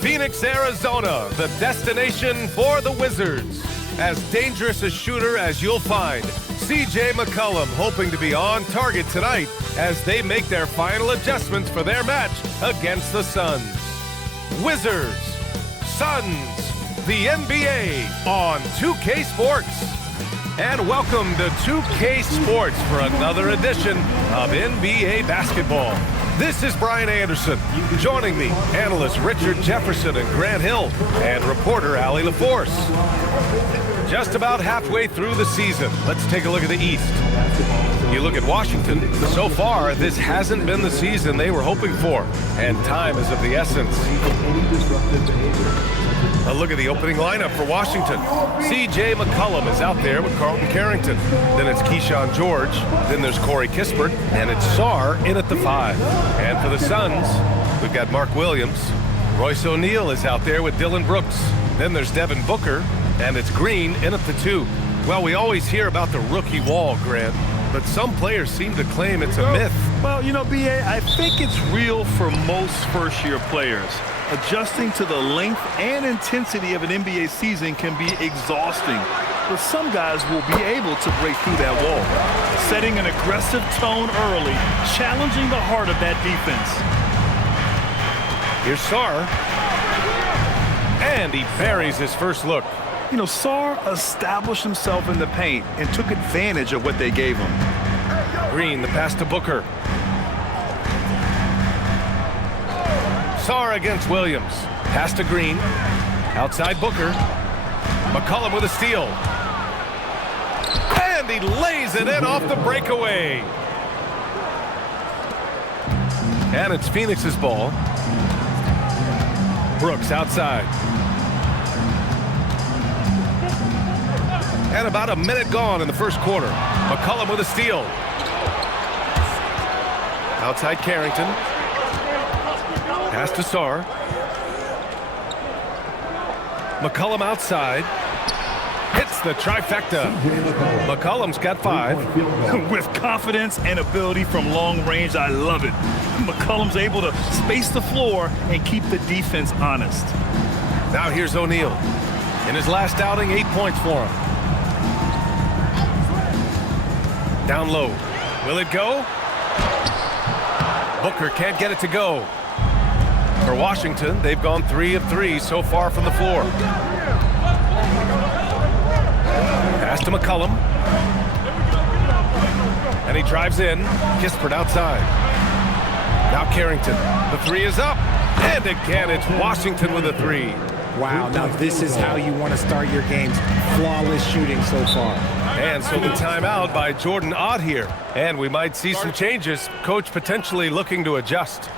Phoenix, Arizona, the destination for the Wizards. As dangerous a shooter as you'll find, C.J. McCollum hoping to be on target tonight as they make their final adjustments for their match against the Suns. Wizards, Suns, the NBA on 2K Sports. And welcome to 2K Sports for another edition of NBA basketball. This is Brian Anderson. Joining me, analysts Richard Jefferson and Grant Hill, and reporter Allie LaForce. Just about halfway through the season, let's take a look at the East. You look at Washington, so far this hasn't been the season they were hoping for, and time is of the essence. A look at the opening lineup for Washington. C.J. McCollum is out there with Carlton Carrington. Then it's Keyshawn George. Then there's Corey Kispert. And it's Sarr in at the 5. And for the Suns, we've got Mark Williams. Royce O'Neal is out there with Dylan Brooks. Then there's Devin Booker. And it's Green in at the 2. Well, we always hear about the rookie wall, Grant, but some players seem to claim it's a myth. Well, you know, B.A., I think it's real for most first-year players. Adjusting to the length and intensity of an NBA season can be exhausting, but some guys will be able to break through that wall, setting an aggressive tone early, challenging the heart of that defense. Here's Sarr, and he buries his first look. You know, Sarr established himself in the paint and took advantage of what they gave him. Green, the pass to Booker. Sarr against Williams. Pass to Green. Outside Booker. McCollum with a steal. And he lays it in off the breakaway. And it's Phoenix's ball. Brooks outside. And about a minute gone in the first quarter. McCollum with a steal. Outside Carrington. Pass to Sarr. McCollum outside. Hits the trifecta. McCollum's got 5. With confidence and ability from long range, I love it. McCollum's able to space the floor and keep the defense honest. Now here's O'Neal. In his last outing, 8 points for him. Down low. Will it go? Booker can't get it to go. For Washington, they've gone 3 of 3 so far from the floor. Pass to McCollum. And he drives in. Kispert outside. Now Carrington. The 3 is up. And again, it's Washington with a 3. Wow, now this is how you want to start your games. Flawless shooting so far. And so the timeout by Jordan Ott here. And we might see some changes. Coach potentially looking to adjust.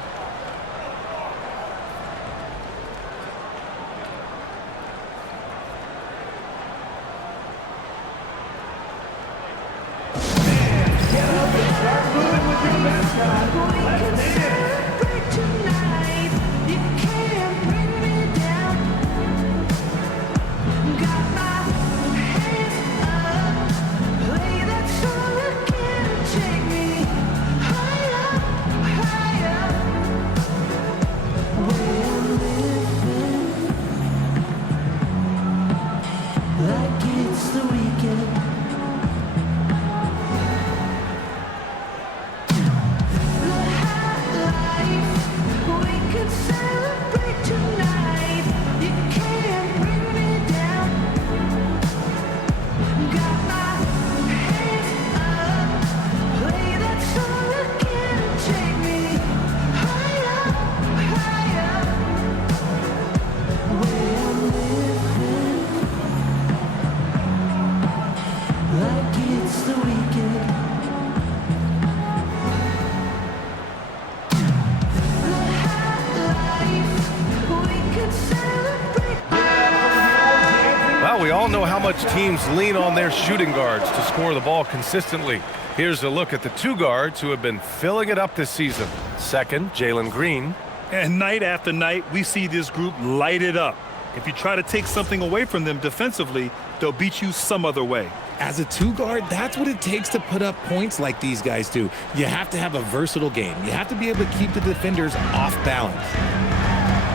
We all know how much teams lean on their shooting guards to score the ball consistently. Here's a look at the 2 guards who have been filling it up this season. Second, Jalen Green. And night after night, we see this group light it up. If you try to take something away from them defensively, they'll beat you some other way. As a 2 guard, that's what it takes to put up points like these guys do. You have to have a versatile game. You have to be able to keep the defenders off balance.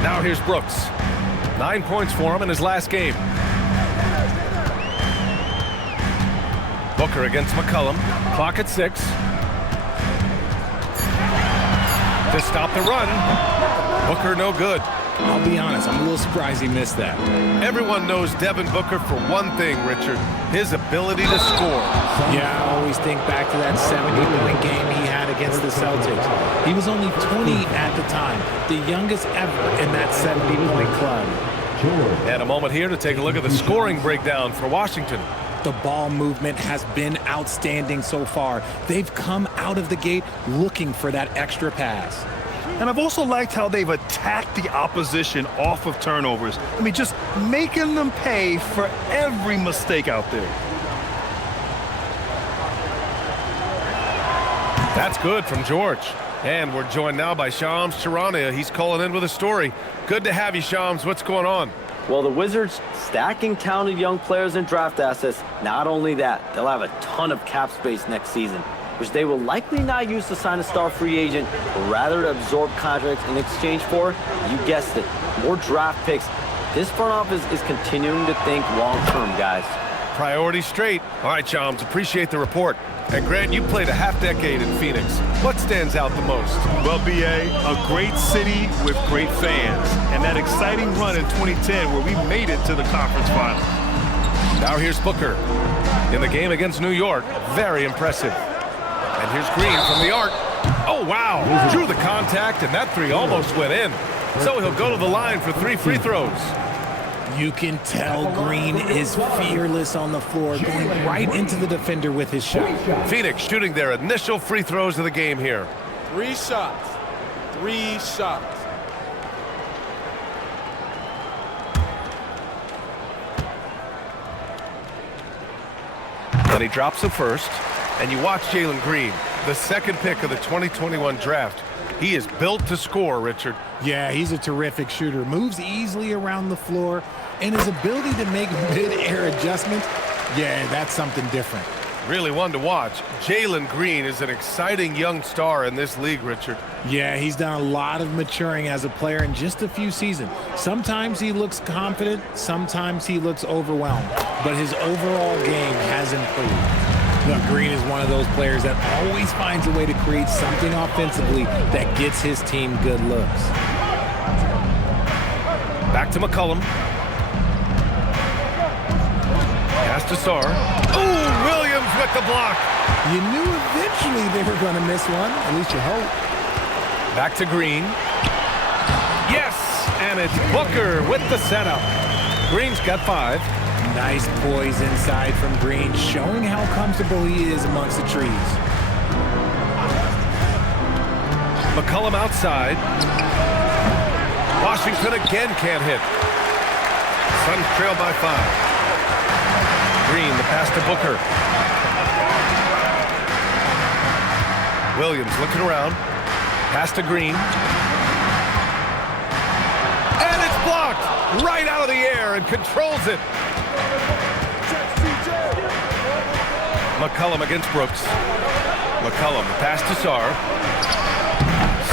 Now here's Brooks. 9 points for him in his last game. Booker against McCollum. Clock at 6. To stop the run. Booker no good. I'll be honest, I'm a little surprised he missed that. Everyone knows Devin Booker for one thing, Richard, his ability to score. Yeah, I always think back to that 70-point game he had against the Celtics. He was only 20 at the time, the youngest ever in that 70-point club. And a moment here to take a look at the scoring breakdown for Washington. The ball movement has been outstanding so far. They've come out of the gate looking for that extra pass. And I've also liked how they've attacked the opposition off of turnovers. I mean, just making them pay for every mistake out there. That's good from George. And we're joined now by Shams Charania. He's calling in with a story. Good to have you, Shams. What's going on? Well, the Wizards stacking talented young players and draft assets. Not only that, they'll have a ton of cap space next season, which they will likely not use to sign a star free agent, but rather to absorb contracts in exchange for, you guessed it, more draft picks. This front office is continuing to think long-term, guys. Priority straight. All right, Shams, appreciate the report. And Grant, you played a half-decade in Phoenix. What stands out the most? Well, BA, a great city with great fans. And that exciting run in 2010 where we made it to the conference finals. Now here's Booker. In the game against New York, very impressive. And here's Green from the arc. Oh, wow. Drew the contact, and that three almost went in. So he'll go to the line for 3 free throws. You can tell Green is fearless on the floor, going right into the defender with his shot. Phoenix shooting their initial free throws of the game here. 3 shots. 3 shots. And he drops the first. And you watch Jalen Green, the second pick of the 2021 draft. He is built to score, Richard. Yeah, he's a terrific shooter. Moves easily around the floor, and his ability to make mid-air adjustments, yeah, that's something different. Really one to watch. Jalen Green is an exciting young star in this league, Richard. Yeah, he's done a lot of maturing as a player in just a few seasons. Sometimes he looks confident, sometimes he looks overwhelmed, but his overall game has improved. Look, Green is one of those players that always finds a way to create something offensively that gets his team good looks. Back to McCollum. Pass to Sarr. Oh, Williams with the block. You knew eventually they were going to miss one, at least you hope. Back to Green. Yes, and it's Booker with the setup. Green's got 5. Nice poise inside from Green, showing how comfortable he is amongst the trees. McCollum outside. Washington again can't hit. Suns trail by 5. Green, the pass to Booker. Williams looking around. Pass to Green. And it's blocked right out of the air and controls it. McCollum against Brooks. McCollum, the pass to Sarr.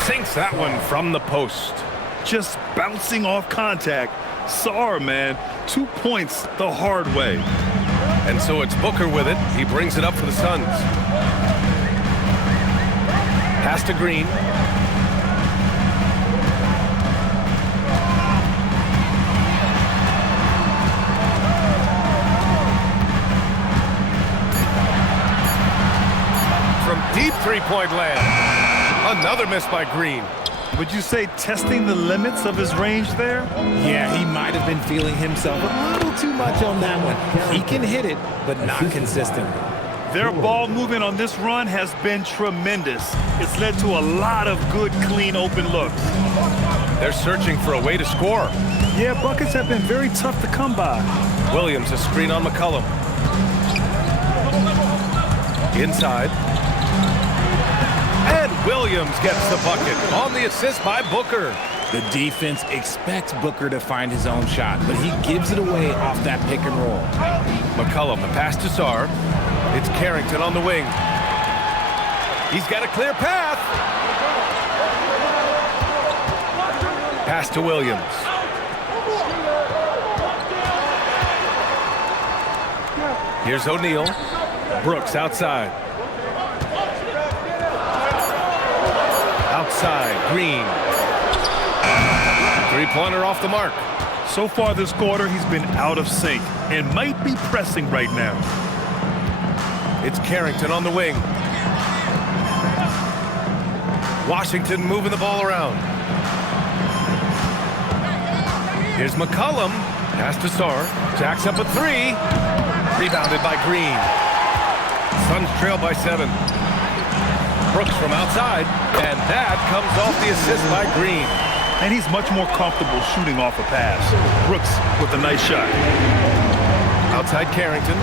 Sinks that one from the post. Just bouncing off contact. Sarr, man, 2 points the hard way. And so it's Booker with it. He brings it up for the Suns. Pass to Green. Deep three-point land. Another miss by Green. Would you say testing the limits of his range there? Yeah, he might have been feeling himself a little too much on that one. He can hit it, but not consistently. Their ball movement on this run has been tremendous. It's led to a lot of good, clean, open looks. They're searching for a way to score. Yeah, buckets have been very tough to come by. Williams, a screen on McCollum. Inside. And Williams gets the bucket on the assist by Booker. The defense expects Booker to find his own shot, but he gives it away off that pick and roll. McCollum, the pass to Sarr. It's Carrington on the wing. He's got a clear path. Pass to Williams. Here's O'Neal. Brooks outside. Outside, Green. Three-pointer off the mark. So far this quarter, he's been out of sync and might be pressing right now. It's Carrington on the wing. Washington moving the ball around. Here's McCollum. Pass to Sarr. Jacks up a three. Rebounded by Green. Suns trail by 7. Brooks from outside. And that comes off the assist by Green. And he's much more comfortable shooting off a pass. Brooks with a nice shot. Outside Carrington.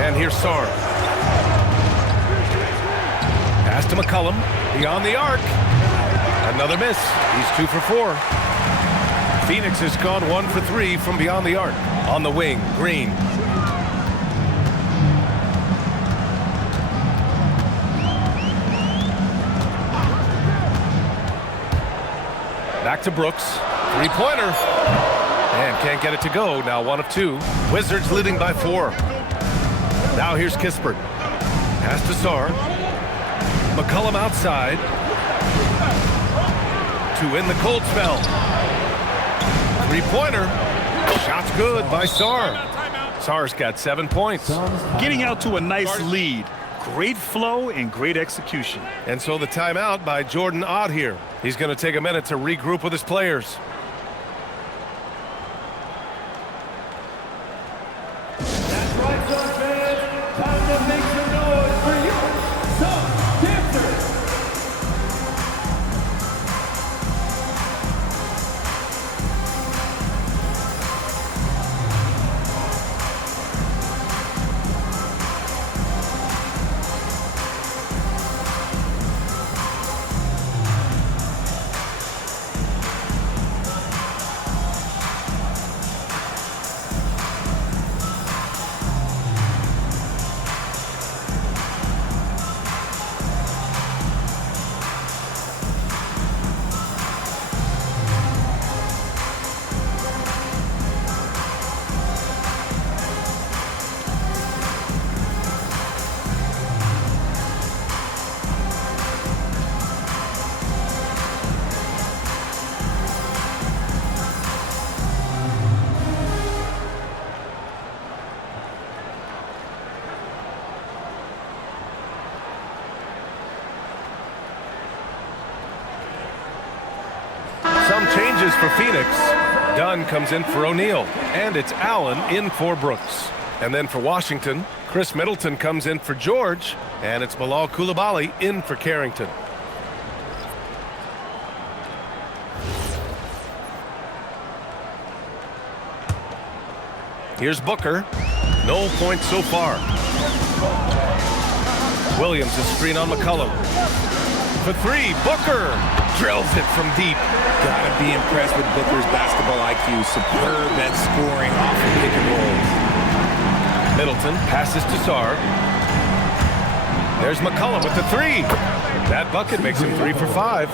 And here's Sarr. Pass to McCollum. Beyond the arc. Another miss. He's 2 for 4. Phoenix has gone 1 for 3 from beyond the arc. On the wing, Green. Back to Brooks. Three-pointer. And can't get it to go. Now 1 of 2. Wizards leading by 4. Now here's Kispert. Pass to Sarr. McCollum outside. To win the cold spell. Three-pointer. Shot's good by Sarr. Sarr's got 7 points. Getting out to a nice lead. Great flow and great execution. And so the timeout by Jordan Ott here. He's going to take a minute to regroup with his players. That's right, Suns fans. Time to make some noise for your Suns dancers. Some changes for Phoenix. Dunn comes in for O'Neal. And it's Allen in for Brooks. And then for Washington, Chris Middleton comes in for George. And it's Bilal Coulibaly in for Carrington. Here's Booker. No points so far. Williams is screen on McCollum. For 3, Booker drills it from deep. Gotta be impressed with Booker's basketball IQ. Superb at scoring off of pick and rolls. Middleton passes to Sarr. There's McCollum with the 3. That bucket makes him 3 for 5.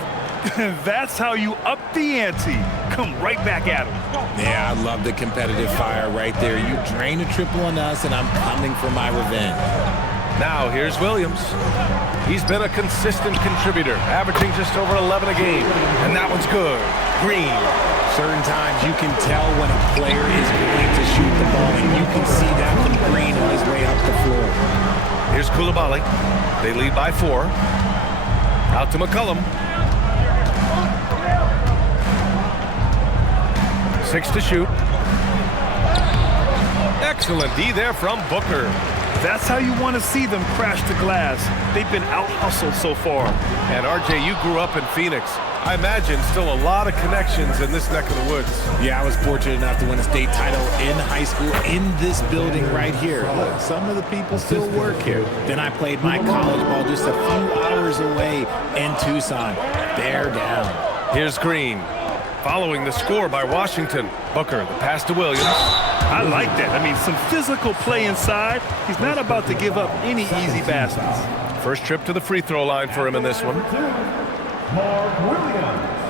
That's how you up the ante. Come right back at him. Yeah, I love the competitive fire right there. You drain a triple on us, and I'm coming for my revenge. Now here's Williams. He's been a consistent contributor, averaging just over 11 a game. And that one's good. Green. Certain times you can tell when a player is going to shoot the ball, and you can see that from Green on his way up the floor. Here's Coulibaly. They lead by 4. Out to McCollum. 6 to shoot. Excellent D there from Booker. That's how you want to see them crash the glass. They've been out-hustled so far. And RJ, you grew up in Phoenix. I imagine still a lot of connections in this neck of the woods. Yeah, I was fortunate enough to win a state title in high school in this building right here. Look, some of the people still work here. Then I played my college ball just a few hours away in Tucson. They're down. Here's Green. Following the score by Washington. Booker, the pass to Williams. I like that. I mean, some physical play inside. He's not about to give up any easy baskets. First trip to the free throw line for him in this one. Mark Williams.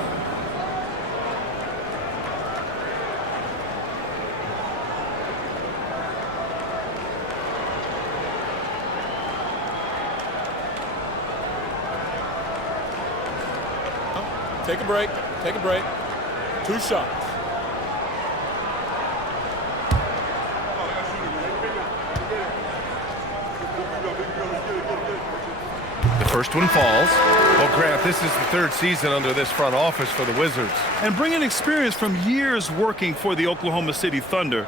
Take a break. Take a break. 2 shots. The first one falls. Well, Grant, this is the 3rd season under this front office for the Wizards. And bringing experience from years working for the Oklahoma City Thunder,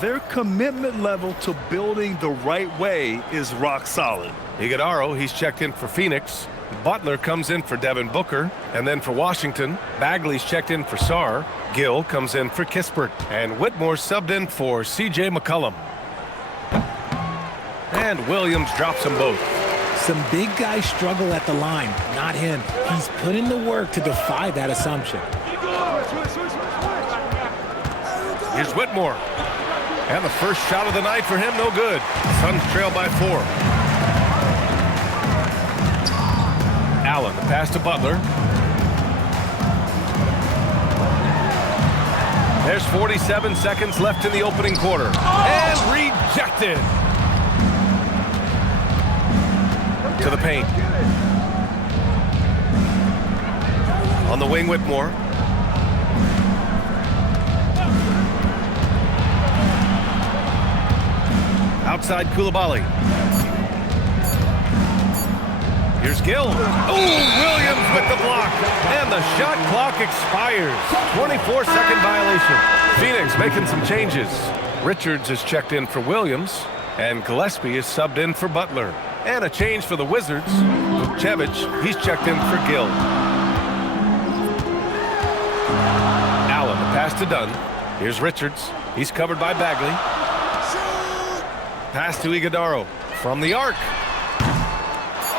their commitment level to building the right way is rock solid. Iguodaro, he's checked in for Phoenix. Butler comes in for Devin Booker. And then for Washington, Bagley's checked in for Sarr. Gill comes in for Kispert. And Whitmore subbed in for C.J. McCollum. And Williams drops them both. Some big guys struggle at the line, not him. He's put in the work to defy that assumption. Here's Whitmore. And the first shot of the night for him, no good. Suns trail by 4. Allen, the pass to Butler. There's 47 seconds left in the opening quarter. And rejected. To the paint. On the wing, Whitmore. Outside Coulibaly. Here's Gill. Oh, Williams with the block. And the shot clock expires. 24-second violation. Phoenix making some changes. Richards is checked in for Williams. And Gillespie is subbed in for Butler. And a change for the Wizards. Vukcevic, he's checked in for Gill. Allen, the pass to Dunn. Here's Richards. He's covered by Bagley. Pass to Iguodaro from the arc.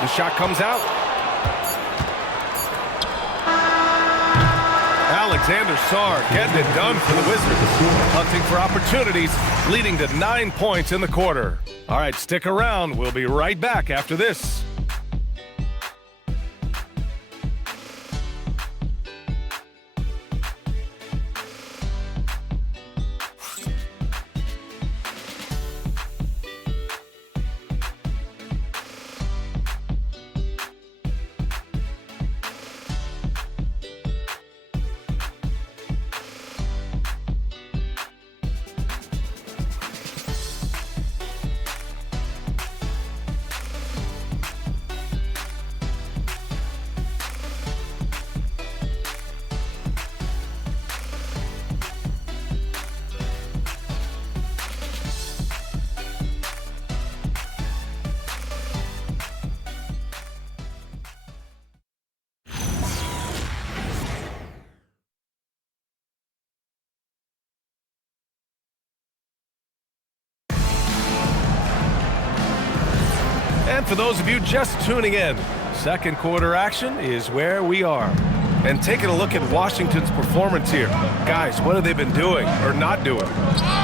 The shot comes out. Alexander Sarr getting it done for the Wizards. Hunting for opportunities, leading to 9 points in the quarter. All right, stick around. We'll be right back after this. And for those of you just tuning in, second quarter action is where we are. And taking a look at Washington's performance here. Guys, what have they been doing or not doing?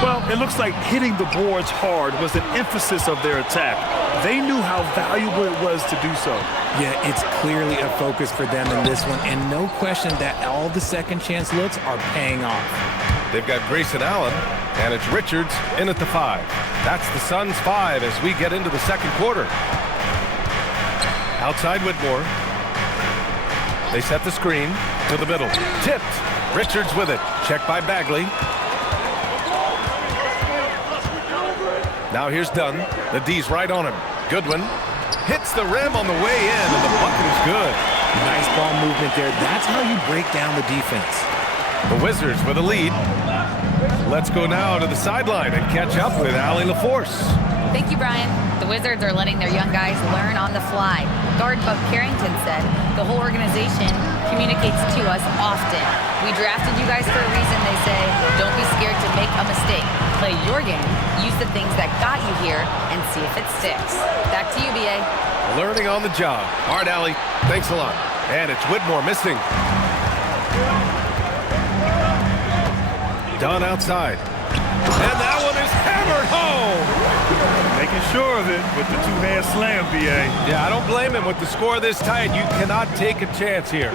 Well, it looks like hitting the boards hard was an emphasis of their attack. They knew how valuable it was to do so. Yeah, it's clearly a focus for them in this one, and no question that all the second chance looks are paying off. They've got Grayson Allen, and it's Richards in at the 5. That's the Suns' 5 as we get into the second quarter. Outside Whitmore. They set the screen to the middle. Tipped. Richards with it. Checked by Bagley. Now here's Dunn. The D's right on him. Goodwin hits the rim on the way in, and the bucket is good. Nice ball movement there. That's how you break down the defense. The Wizards with a lead. Let's go now to the sideline and catch up with Allie LaForce. Thank you, Brian. The Wizards are letting their young guys learn on the fly. Guard Buck Carrington said, the whole organization communicates to us often. We drafted you guys for a reason, they say. Don't be scared to make a mistake. Play your game, use the things that got you here, and see if it sticks. Back to you, B.A. Learning on the job. All right, Allie. Thanks a lot. And it's Whitmore missing. Dunn outside. And that one is hammered home. Making sure of it with the two-hand slam, B.A. Yeah, I don't blame him. With the score this tight, you cannot take a chance here.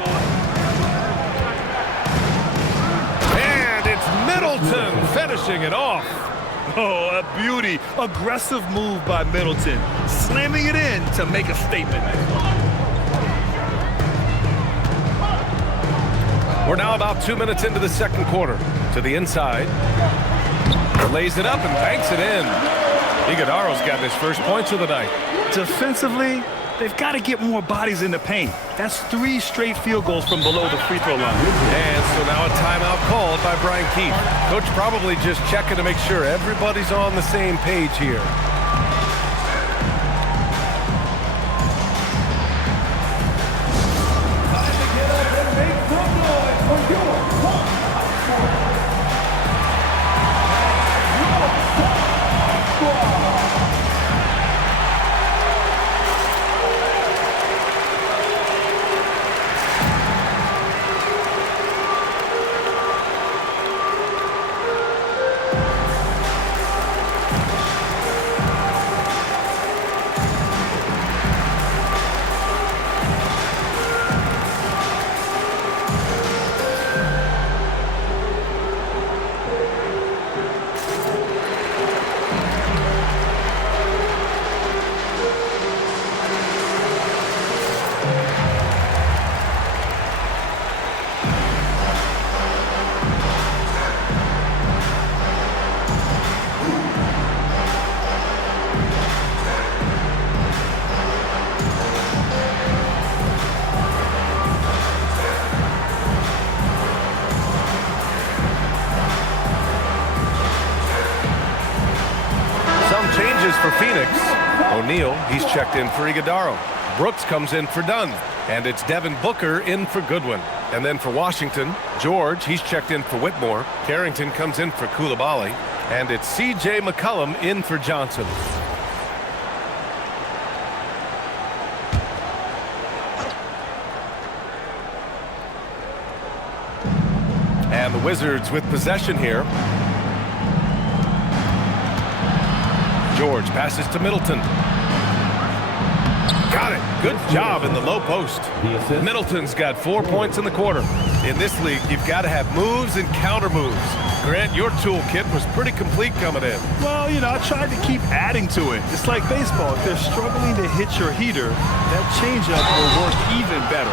And it's Middleton finishing it off. Oh, a beauty. Aggressive move by Middleton. Slamming it in to make a statement. We're now about 2 minutes into the second quarter. To the inside. Lays it up and banks it in. Iguodaro's got his first points of the night. Defensively, they've got to get more bodies in the paint. That's 3 straight field goals from below the free throw line. And so now a timeout called by Brian Keefe. Coach probably just checking to make sure everybody's on the same page here. Time to get up and make some noise for your top squad. Changes for Phoenix. O'Neal, he's checked in for Iguodaro. Brooks comes in for Dunn. And it's Devin Booker in for Goodwin. And then for Washington, George, he's checked in for Whitmore. Carrington comes in for Coulibaly. And it's C.J. McCollum in for Johnson. And the Wizards with possession here. George passes to Middleton. Got it. Good job in the low post. Middleton's got 4 points in the quarter. In this league, you've got to have moves and counter moves. Grant, your toolkit was pretty complete coming in. Well, you know, I tried to keep adding to it. It's like baseball. If they're struggling to hit your heater, that changeup will work even better.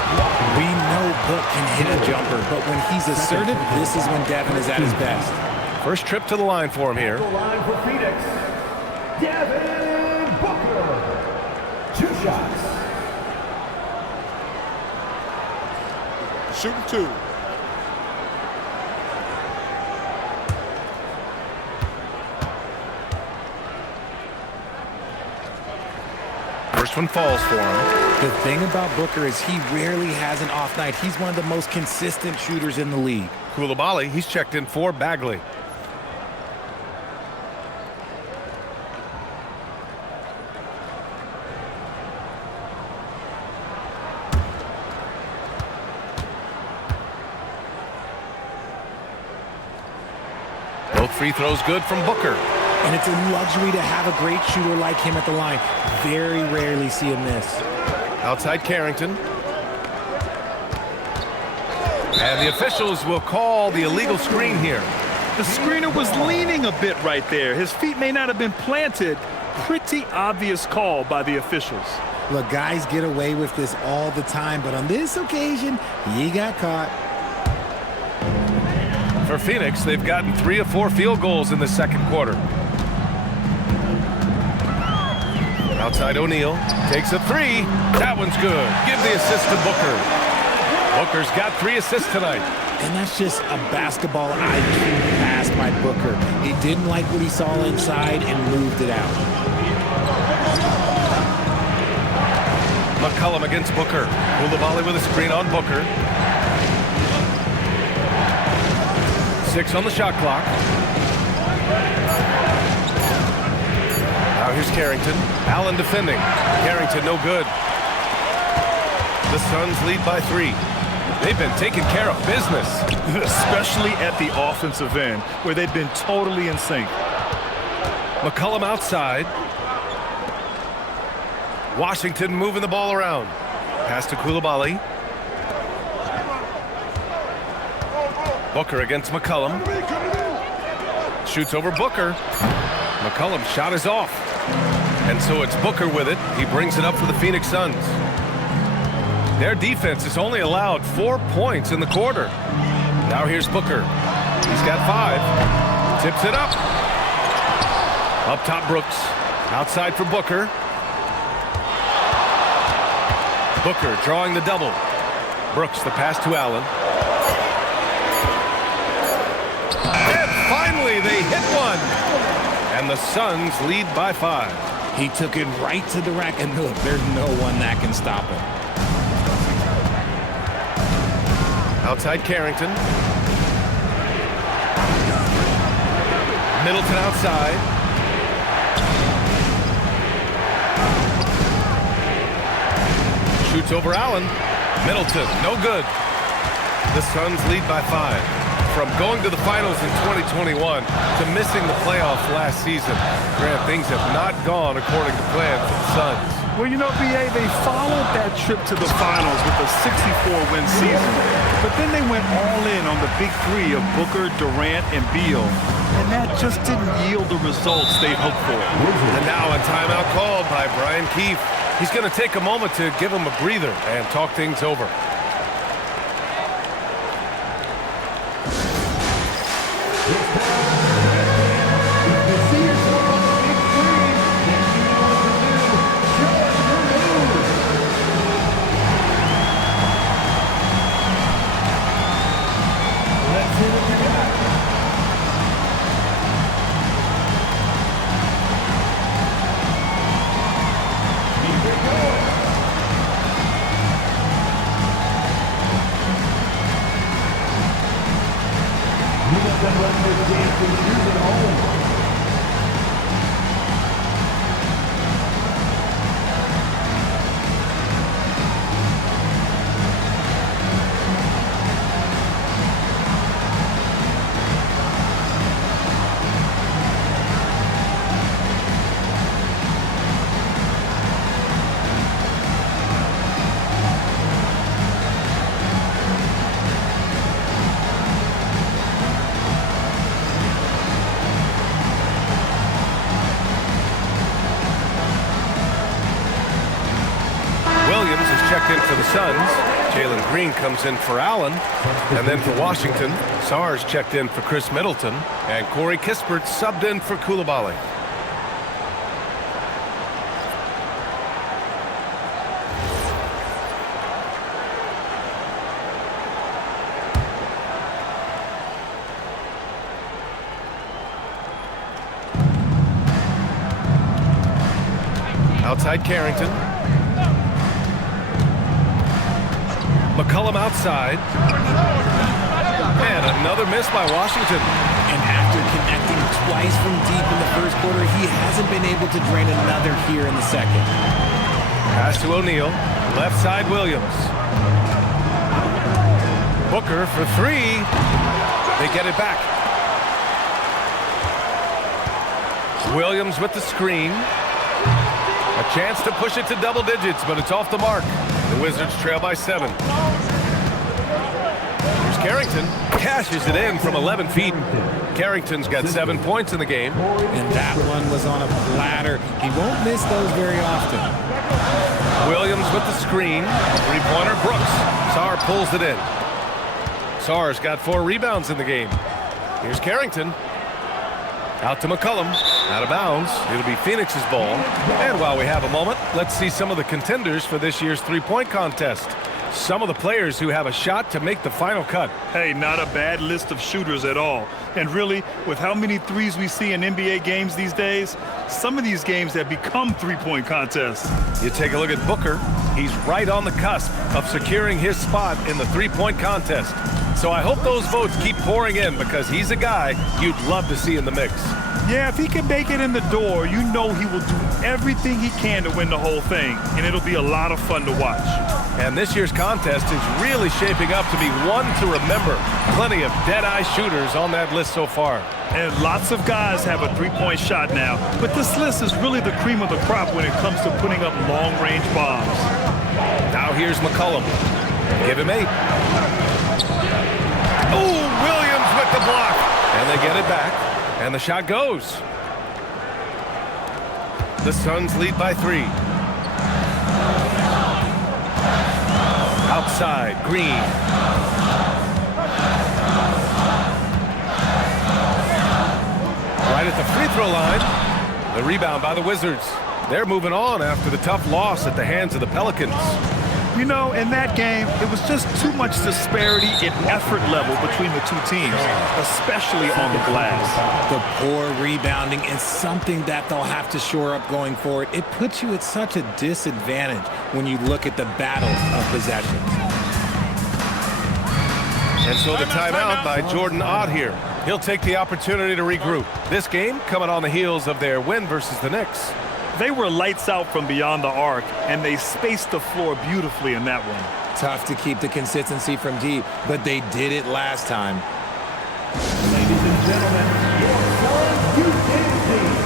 We know Book can hit a jumper, but when he's assertive, this is when Devin is at his best. First trip to the line for him here. The line for Phoenix. Devin Booker. 2 shots. Shooting 2. First one falls for him. The thing about Booker is he rarely has an off night. He's one of the most consistent shooters in the league. Coulibaly, he's checked in for Bagley. Both free throws good from Booker. And it's a luxury to have a great shooter like him at the line. Very rarely see him miss. Outside Carrington. And the officials will call the illegal screen here. The screener was leaning a bit right there. His feet may not have been planted. Pretty obvious call by the officials. Look, guys get away with this all the time, but on this occasion, he got caught. For Phoenix, they've gotten 3 of 4 field goals in the second quarter. Outside O'Neal, takes a 3. That one's good. Give the assist to Booker. Booker's got 3 assists tonight. And that's just a basketball IQ pass by Booker. He didn't like what he saw inside and moved it out. McCollum against Booker. Coulibaly with a screen on Booker. 6 on the shot clock. Now here's Carrington. Allen defending. Carrington no good. The Suns lead by 3. They've been taking care of business. Especially at the offensive end, where they've been totally in sync. McCollum outside. Washington moving the ball around. Pass to Coulibaly. Booker against McCollum. Shoots over Booker. McCollum's shot is off. And so it's Booker with it. He brings it up for the Phoenix Suns. Their defense has only allowed 4 points in the quarter. Now here's Booker. He's got 5. Tips it up. Up top, Brooks. Outside for Booker. Booker drawing the double. Brooks, the pass to Allen. And finally, they hit one. And the Suns lead by 5. He took it right to the rack, and look, there's no one that can stop him. Outside Carrington. Middleton outside. Shoots over Allen. Middleton, no good. The Suns lead by 5. From going to the finals in 2021 to missing the playoffs last season, Grant, things have not gone according to plan for the Suns. Well, you know, B.A., they followed that trip to the finals with a 64-win season. But then they went all in on the big three of Booker, Durant, and Beal. And that just didn't yield the results they hoped for. And now a timeout called by Brian Keefe. He's going to take a moment to give him a breather and talk things over. Checked in for the Suns. Jalen Green comes in for Allen. And then for Washington, Sars checked in for Chris Middleton. And Corey Kispert subbed in for Coulibaly. Outside Carrington. McCollum outside. And another miss by Washington. And after connecting twice from deep in the first quarter, he hasn't been able to drain another here in the second. Pass to O'Neal. Left side Williams. Booker for 3. They get it back. Williams with the screen. A chance to push it to double digits, but it's off the mark. The Wizards trail by 7. Here's Carrington. Cashes it in from 11 feet. Carrington's got 7 points in the game. And that one was on a platter. He won't miss those very often. Williams with the screen. Three-pointer Brooks. Sarr pulls it in. Sarr's got 4 rebounds in the game. Here's Carrington. Out to McCollum. Out of bounds. It'll be Phoenix's ball. And while we have a moment, let's see some of the contenders for this year's three-point contest. Some of the players who have a shot to make the final cut. Hey, not a bad list of shooters at all. And really, with how many threes we see in NBA games these days, some of these games have become three-point contests. You take a look at Booker. He's right on the cusp of securing his spot in the three-point contest. So I hope those votes keep pouring in because he's a guy you'd love to see in the mix. Yeah, if he can make it in the door, you know he will do everything he can to win the whole thing, and it'll be a lot of fun to watch. And this year's contest is really shaping up to be one to remember. Plenty of dead-eye shooters on that list so far. And lots of guys have a three-point shot now, but this list is really the cream of the crop when it comes to putting up long-range bombs. Now here's McCollum. Give him 8. Oh, Williams with the block. And they get it back. And the shot goes. The Suns lead by 3. side, Green. Right at the free throw line. The rebound by the Wizards. They're moving on after the tough loss at the hands of the Pelicans. You know, in that game, it was just too much disparity in effort level between the two teams, especially on the glass. The poor rebounding is something that they'll have to shore up going forward. It puts you at such a disadvantage when you look at the battle of possessions. And so the timeout by Jordan Ott here. He'll take the opportunity to regroup. This game coming on the heels of their win versus the Knicks. They were lights out from beyond the arc, and they spaced the floor beautifully in that one. Tough to keep the consistency from deep, but they did it last time. Ladies and gentlemen, your son, inductees.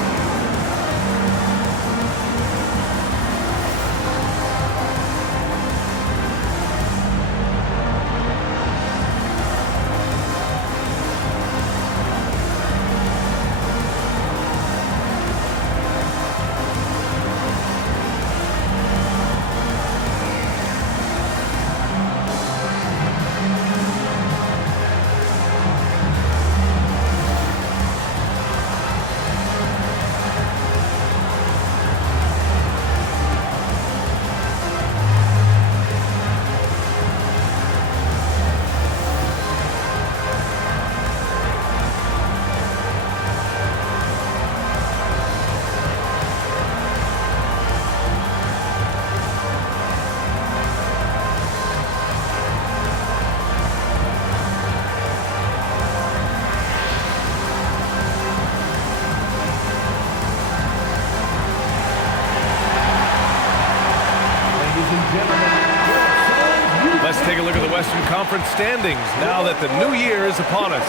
Let's take a look at the Western Conference standings now that the new year is upon us.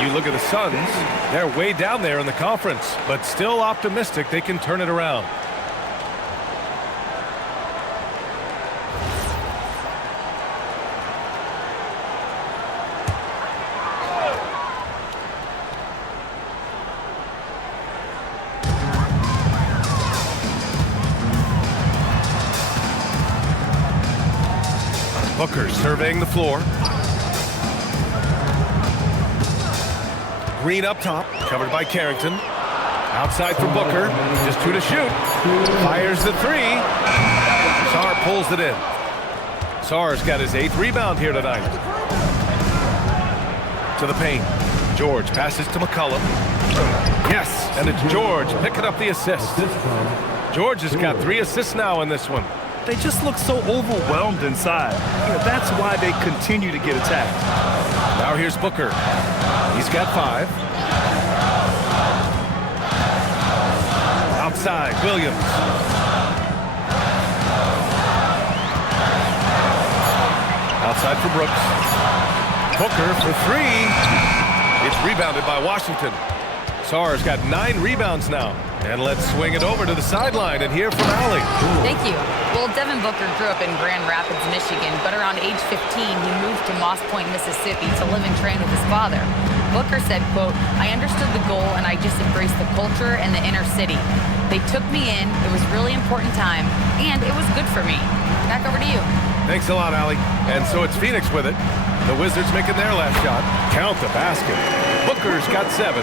You look at the Suns, they're way down there in the conference, but still optimistic they can turn it around. Booker surveying the floor. Green up top, covered by Carrington. Outside for Booker, just 2 to shoot. Fires the 3. Sarr pulls it in. Sarr's got his 8th rebound here tonight. To the paint. George passes to McCollum. Yes, and it's George picking up the assist. George has got 3 assists now in this one. They just look so overwhelmed inside. That's why they continue to get attacked. Now here's Booker. He's got 5. Outside, Williams. Outside for Brooks. Booker for 3. It's rebounded by Washington. Sarr's got 9 rebounds now. And let's swing it over to the sideline and hear from Allie. Thank you. Well, Devin Booker grew up in Grand Rapids, Michigan, but around age 15, he moved to Moss Point, Mississippi to live and train with his father. Booker said, quote, "I understood the goal and I just embraced the culture and the inner city. They took me in, it was a really important time, and it was good for me." Back over to you. Thanks a lot, Allie. And so it's Phoenix with it. The Wizards making their last shot. Count the basket. Booker's got 7.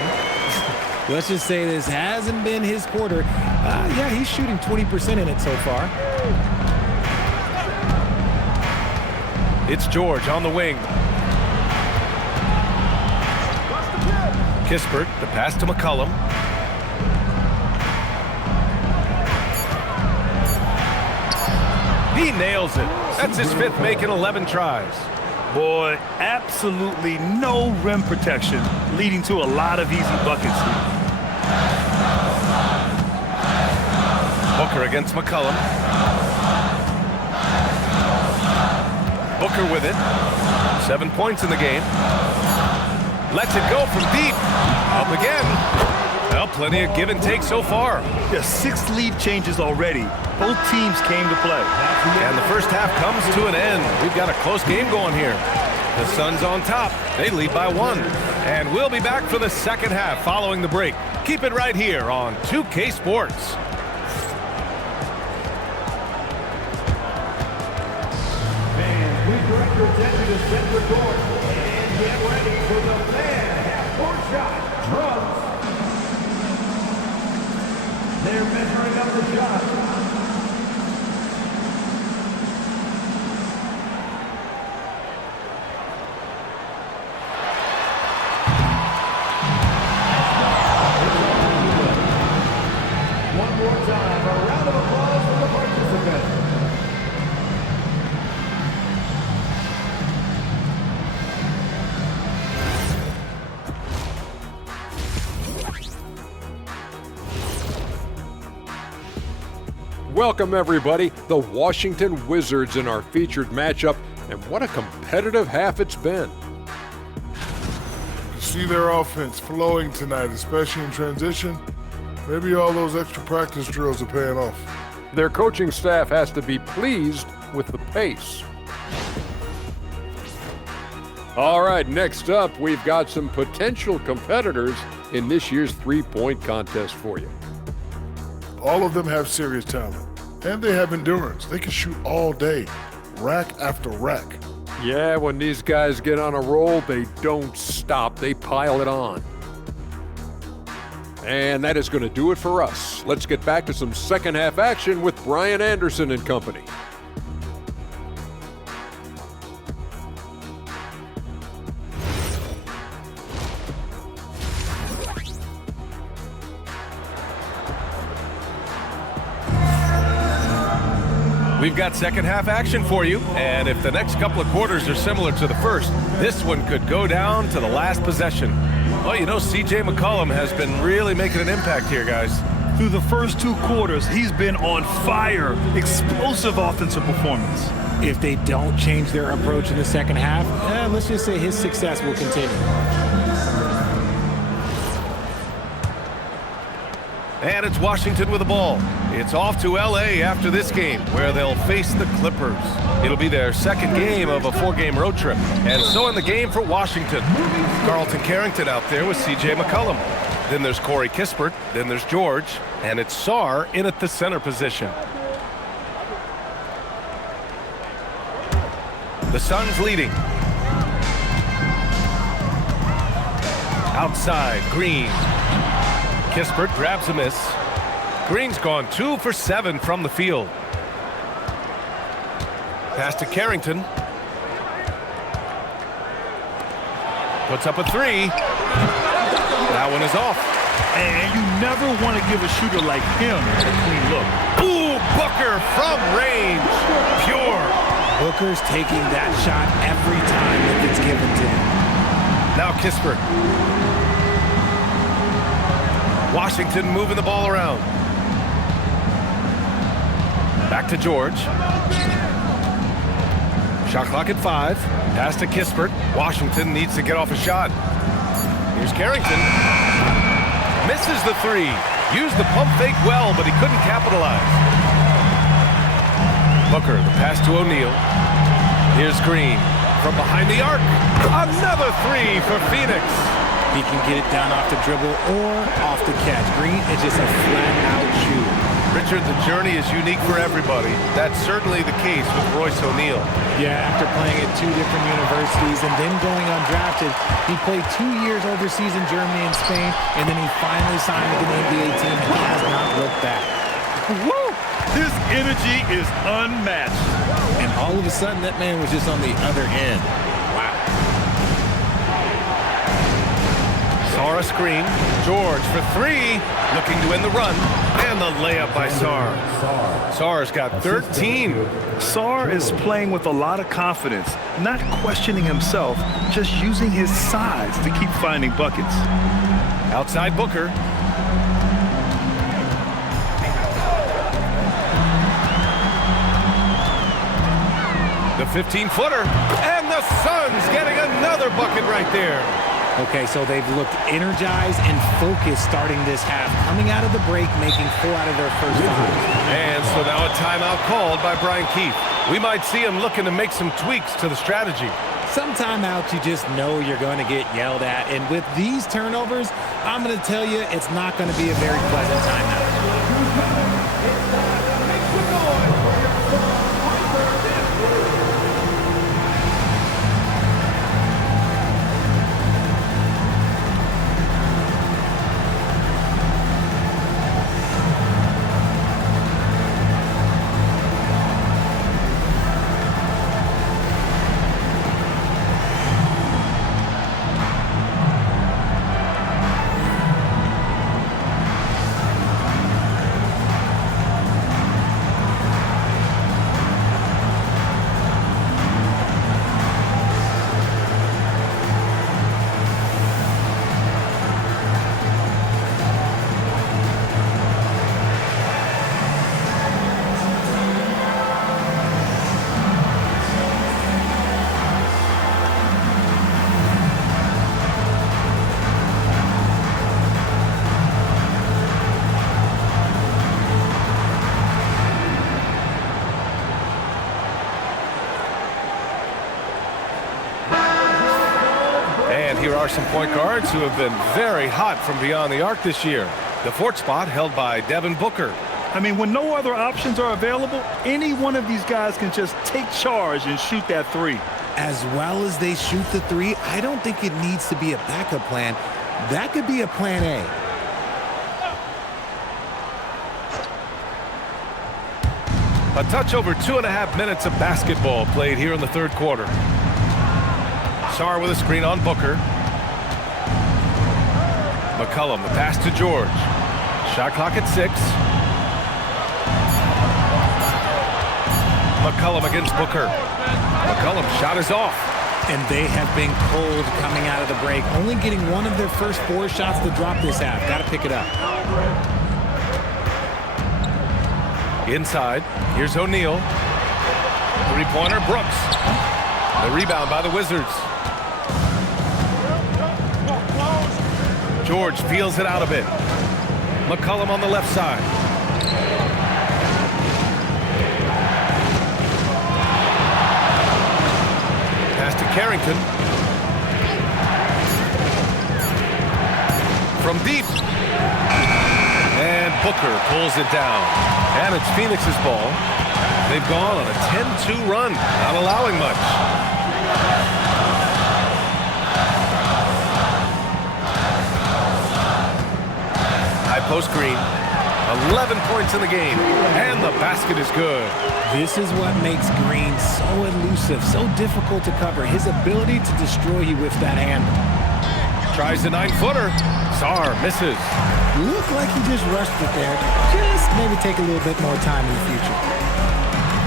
Let's just say this hasn't been his quarter. Yeah, he's shooting 20% in it so far. It's George on the wing. Kispert, the pass to McCollum. He nails it. That's his 5th make in 11 tries. Boy, absolutely no rim protection, leading to a lot of easy buckets. Booker against McCollum. Booker with it. 7 points in the game. Lets it go from deep. Up again. Well, plenty of give and take so far. Yeah, 6 lead changes already. Both teams came to play. And the first half comes to an end. We've got a close game going here. The Suns on top. They lead by 1. And we'll be back for the second half following the break. Keep it right here on 2K Sports. Fans director sent you to set the court and get ready for the fan half-court shot. Drums. They're measuring up the shot. One more time, a round of applause for the participants. Welcome, everybody. The Washington Wizards in our featured matchup, and what a competitive half it's been. You see their offense flowing tonight, especially in transition. Maybe all those extra practice drills are paying off. Their coaching staff has to be pleased with the pace. All right, next up, we've got some potential competitors in this year's three-point contest for you. All of them have serious talent, and they have endurance. They can shoot all day, rack after rack. Yeah, when these guys get on a roll, they don't stop. They pile it on. And that is going to do it for us. Let's get back to some second half action with Brian Anderson and company. We've got second half action for you, and if the next couple of quarters are similar to the first, this one could go down to the last possession. Well, you know, CJ McCollum has been really making an impact here, guys. Through the first two quarters, he's been on fire. Explosive offensive performance. If they don't change their approach in the second half, let's just say his success will continue. And it's Washington with the ball. It's off to LA after this game, where they'll face the Clippers. It'll be their second game of a 4-game road trip. And so in the game for Washington, Carlton Carrington out there with CJ McCollum. Then there's Corey Kispert, then there's George, and it's Sarr in at the center position. The Suns leading. Outside, Green. Kispert grabs a miss. Green's gone 2 for 7 from the field. Pass to Carrington. Puts up a 3. That one is off. And you never want to give a shooter like him a clean look. Ooh, Booker from range. Pure. Booker's taking that shot every time that it's given to him. Now Kispert. Washington moving the ball around. Back to George. Shot clock at 5. Pass to Kispert. Washington needs to get off a shot. Here's Carrington. Misses the 3. Used the pump fake well, but he couldn't capitalize. Booker, the pass to O'Neal. Here's Green from behind the arc. Another 3 for Phoenix. He can get it down off the dribble or off the catch. Green is just a flat-out shooter. Richard, the journey is unique for everybody. That's certainly the case with Royce O'Neal. Yeah, after playing at 2 different universities and then going undrafted, he played 2 years overseas in Germany and Spain, and then he finally signed with an NBA team and has not looked back. Woo! His energy is unmatched. And all of a sudden, that man was just on the other end. Wow. Sarr a screen. George for 3. Looking to win the run. And the layup by Sarr. Sarr's got 13. Sarr is playing with a lot of confidence, not questioning himself, just using his size to keep finding buckets. Outside Booker. The 15-footer. And the Suns getting another bucket right there. Okay, so they've looked energized and focused starting this half, coming out of the break, making 4 out of their first 5. And so now a timeout called by Brian Keefe. We might see him looking to make some tweaks to the strategy. Some timeouts you just know you're going to get yelled at, and with these turnovers, I'm going to tell you it's not going to be a very pleasant timeout. here are some point guards who have been very hot from beyond the arc this year. The fourth spot held by Devin Booker. I mean, when no other options are available, any one of these guys can just take charge and shoot that three. As well as they shoot the three, I don't think it needs to be a backup plan. That could be a plan A. A touch over 2.5 minutes of basketball played here in the third quarter. Sarr with a screen on Booker. McCollum, the pass to George. Shot clock at 6. McCollum against Booker. McCollum shot is off. And they have been cold coming out of the break. Only getting one of their first 4 shots to drop this half. Got to pick it up. Inside. Here's O'Neal. Three-pointer, Brooks. The rebound by the Wizards. George feels it out a bit. McCollum on the left side. Pass to Carrington. From deep. And Booker pulls it down. And it's Phoenix's ball. They've gone on a 10-2 run, not allowing much. High post green. 11 points in the game. And the basket is good. This is what makes Green so elusive, so difficult to cover. His ability to destroy you with that handle. Tries the 9-footer. Sarr misses. Looked like he just rushed it there. Just maybe take a little bit more time in the future.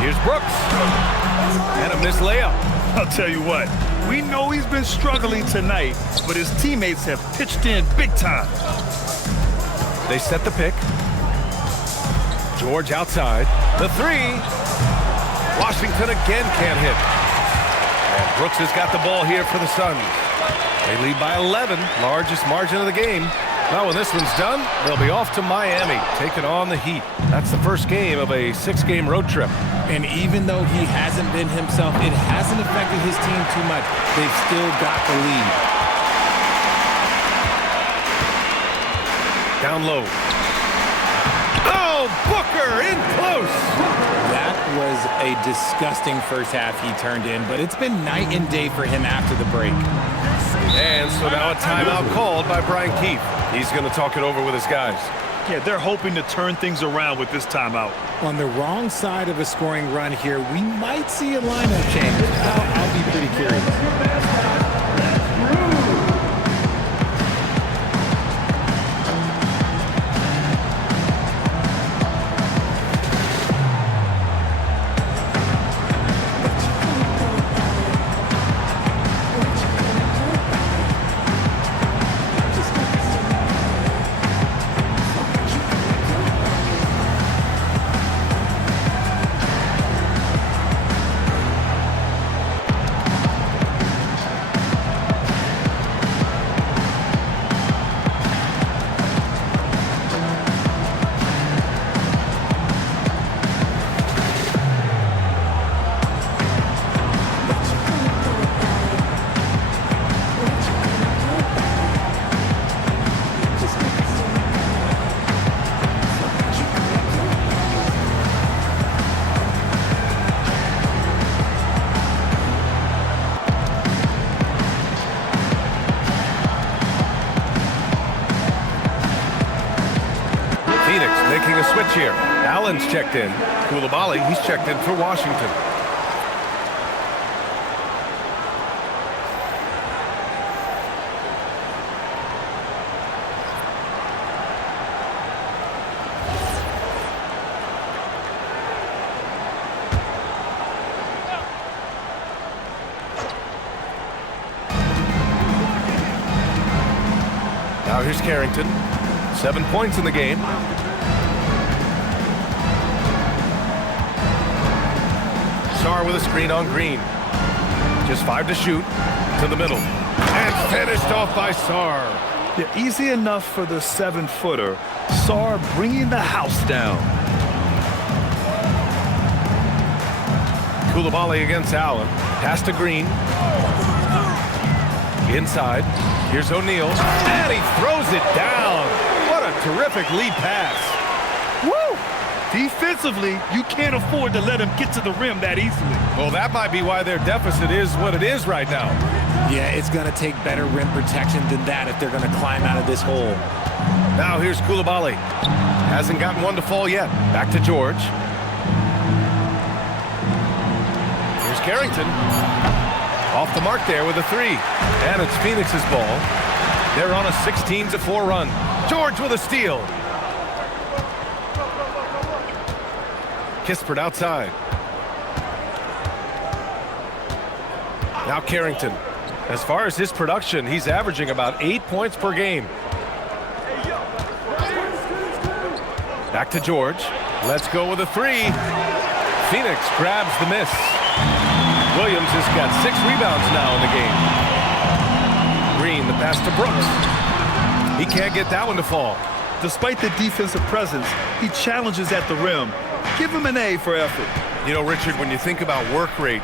Here's Brooks. And a missed layup. I'll tell you what, we know he's been struggling tonight, but his teammates have pitched in big time. They set the pick. George outside. The 3. Washington again can't hit. And Brooks has got the ball here for the Suns. They lead by 11, largest margin of the game. Now when this one's done, they'll be off to Miami, taking on the Heat. That's the first game of a 6-game road trip. And even though he hasn't been himself, it hasn't affected his team too much. They've still got the lead. Down low. Oh, Booker in close. That was a disgusting first half he turned in, but it's been night and day for him after the break. And so now a timeout called by Brian Keefe. He's going to talk it over with his guys. Yeah, they're hoping to turn things around with this timeout. On the wrong side of a scoring run here, we might see a lineup change. I'll be pretty curious. Making a switch here. Allen's checked in. Coulibaly, he's checked in for Washington. Now here's Carrington. 7 points in the game. Sarr with a screen on Green. Just 5 to shoot. To the middle. And finished off by Sarr. Yeah, easy enough for the 7-footer. Sarr bringing the house down. Coulibaly against Allen. Pass to Green. Inside, here's O'Neal, and he throws it down. What a terrific lead pass. Woo! Defensively, you can't afford to let him get to the rim that easily. Well, that might be why their deficit is what it is right now. Yeah, it's going to take better rim protection than that if they're going to climb out of this hole. Now here's Coulibaly. Hasn't gotten one to fall yet. Back to George. Here's Carrington. Off the mark there with a three. And it's Phoenix's ball. They're on a 16-4 run. George with a steal. Kispert outside. Now Carrington. As far as his production, he's averaging about 8 points per game. Back to George. Let's go with a three. Phoenix grabs the miss. Williams has got 6 rebounds now in the game. Green, the pass to Brooks. He can't get that one to fall. Despite the defensive presence, he challenges at the rim. Give him an A for effort. You know, Richard, when you think about work rate,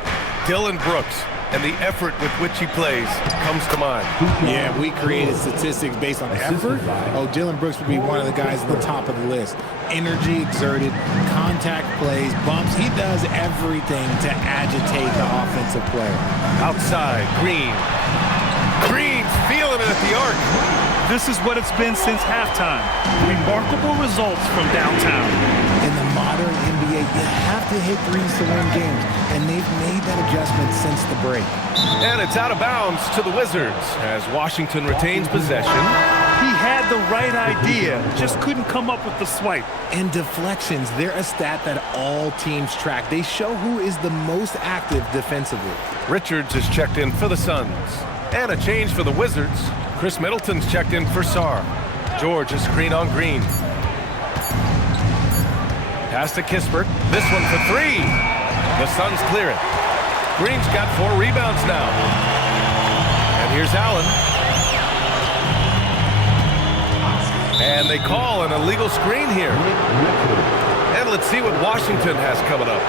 Dylan Brooks and the effort with which he plays comes to mind. Yeah, we created statistics based on effort. Oh, Dylan Brooks would be one of the guys at the top of the list. Energy exerted, contact plays, bumps. He does everything to agitate the offensive player. Outside, Green. Green's feeling it at the arc. This is what it's been since halftime. Remarkable results from downtown. In the modern NBA, you have to hit threes to win games, and they've made that adjustment since the break. And it's out of bounds to the Wizards as Washington retains possession. He had the right idea, just couldn't come up with the swipe. And deflections, they're a stat that all teams track. They show who is the most active defensively. Richards is checked in for the Suns. And a change for the Wizards. Chris Middleton's checked in for Sarr. George is screen on Green. Pass to Kispert. This one for three. The Suns clear it. Green's got 4 rebounds now. And here's Allen. And they call an illegal screen here. And let's see what Washington has coming up.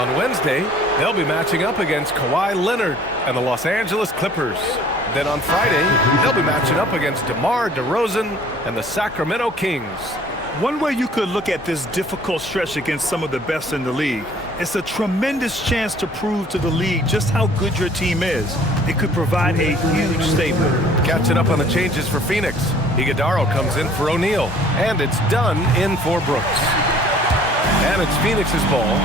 On Wednesday, they'll be matching up against Kawhi Leonard and the Los Angeles Clippers. Then on Friday, they'll be matching up against DeMar DeRozan and the Sacramento Kings. One way you could look at this difficult stretch against some of the best in the league, it's a tremendous chance to prove to the league just how good your team is. It could provide a huge statement. Catching up on the changes for Phoenix. Iguodala comes in for O'Neal, and it's done in for Brooks. And it's Phoenix's ball.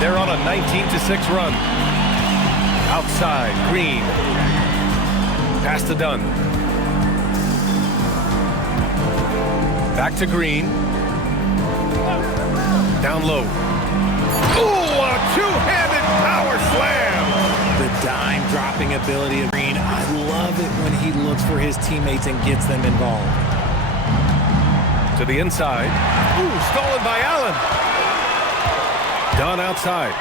They're on a 19-6 run. Outside, Green. Pass to Dunn. Back to Green. Down low. Ooh, a two-handed power slam. The dime dropping ability of Green. I love it when he looks for his teammates and gets them involved. To the inside. Ooh, stolen by Allen. Dunn outside.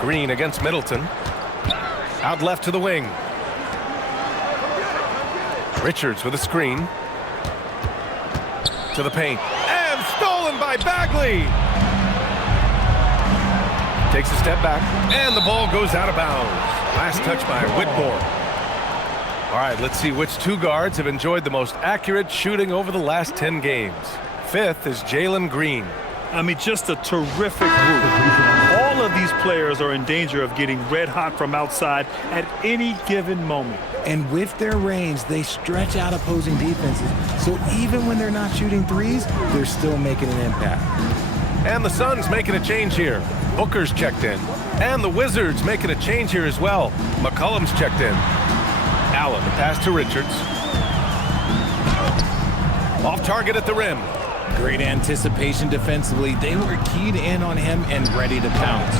Green against Middleton. Out left to the wing. Richards with a screen. To the paint. And stolen by Bagley. Takes a step back. And the ball goes out of bounds. Last touch by Whitmore. All right, let's see which 2 guards have enjoyed the most accurate shooting over the last 10 games. 5th is Jalen Green. I mean, just a terrific group. All of these players are in danger of getting red hot from outside at any given moment. And with their range, they stretch out opposing defenses. So even when they're not shooting threes, they're still making an impact. And the Suns making a change here. Booker's checked in. And the Wizards making a change here as well. McCollum's checked in. Allen, the pass to Richards. Off target at the rim. Great anticipation defensively. They were keyed in on him and ready to pounce.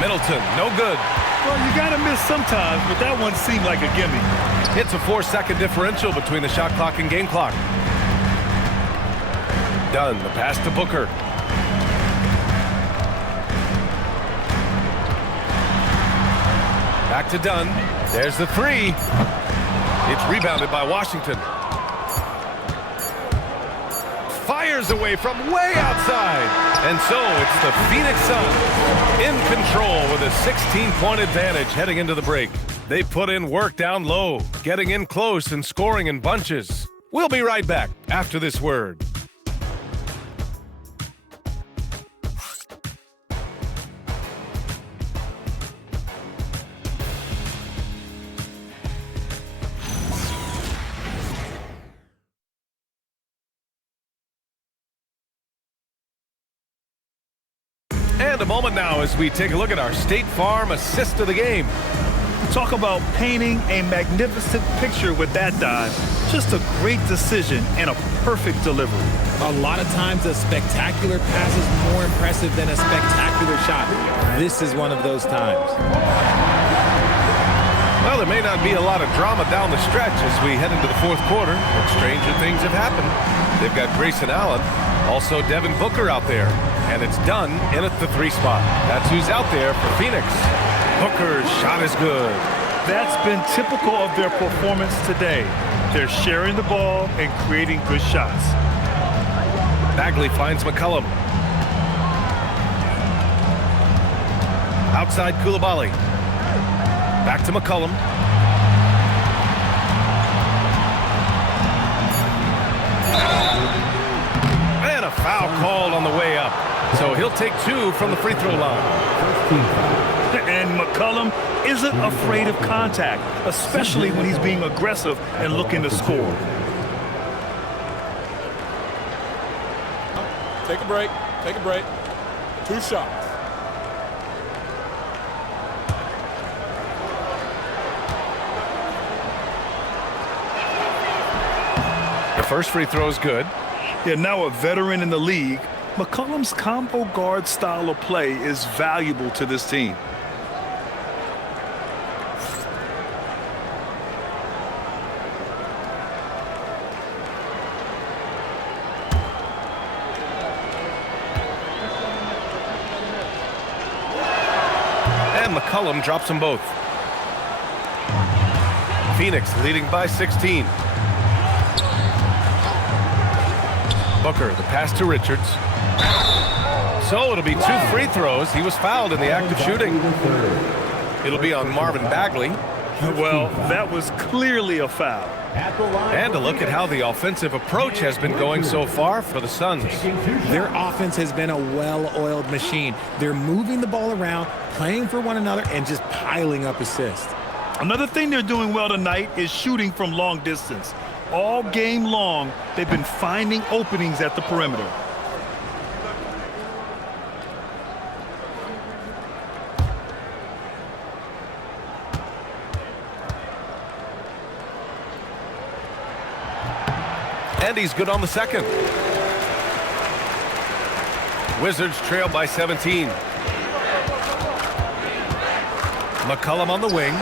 Middleton, no good. Well, you got to miss sometimes, but that one seemed like a gimme. It's a 4-second differential between the shot clock and game clock. Dunn, the pass to Booker. Back to Dunn. There's the three. It's rebounded by Washington. Fires away from way outside. And so it's the Phoenix Suns in control with a 16-point advantage heading into the break. They put in work down low, getting in close and scoring in bunches. We'll be right back after this word. And a moment now as we take a look at our State Farm assist of the game. Talk about painting a magnificent picture with that dive. Just a great decision and a perfect delivery. A lot of times a spectacular pass is more impressive than a spectacular shot. This is one of those times. Well, there may not be a lot of drama down the stretch as we head into the fourth quarter, but stranger things have happened. They've got Grayson Allen, also Devin Booker out there, and it's done in at the 3 spot. That's who's out there for Phoenix. Booker's shot is good. That's been typical of their performance today. They're sharing the ball and creating good shots. Bagley finds McCollum. Outside Coulibaly. Back to McCollum. And a foul called on the way up. So he'll take 2 from the free throw line. And McCollum isn't afraid of contact, especially when he's being aggressive and looking to score. Take a break. Take a break. 2 shots. The first free throw is good. Yeah, now a veteran in the league, McCollum's combo guard style of play is valuable to this team. And McCollum drops them both. Phoenix leading by 16. Booker, the pass to Richards. So it'll be 2 free throws. He was fouled in the act of shooting. It'll be on Marvin Bagley. Well, that was clearly a foul. And a look at how the offensive approach has been going so far for the Suns. Their offense has been a well-oiled machine. They're moving the ball around, playing for one another, and just piling up assists. Another thing they're doing well tonight is shooting from long distance. All game long, they've been finding openings at the perimeter. And he's good on the second. Wizards trail by 17. McCollum on the wing.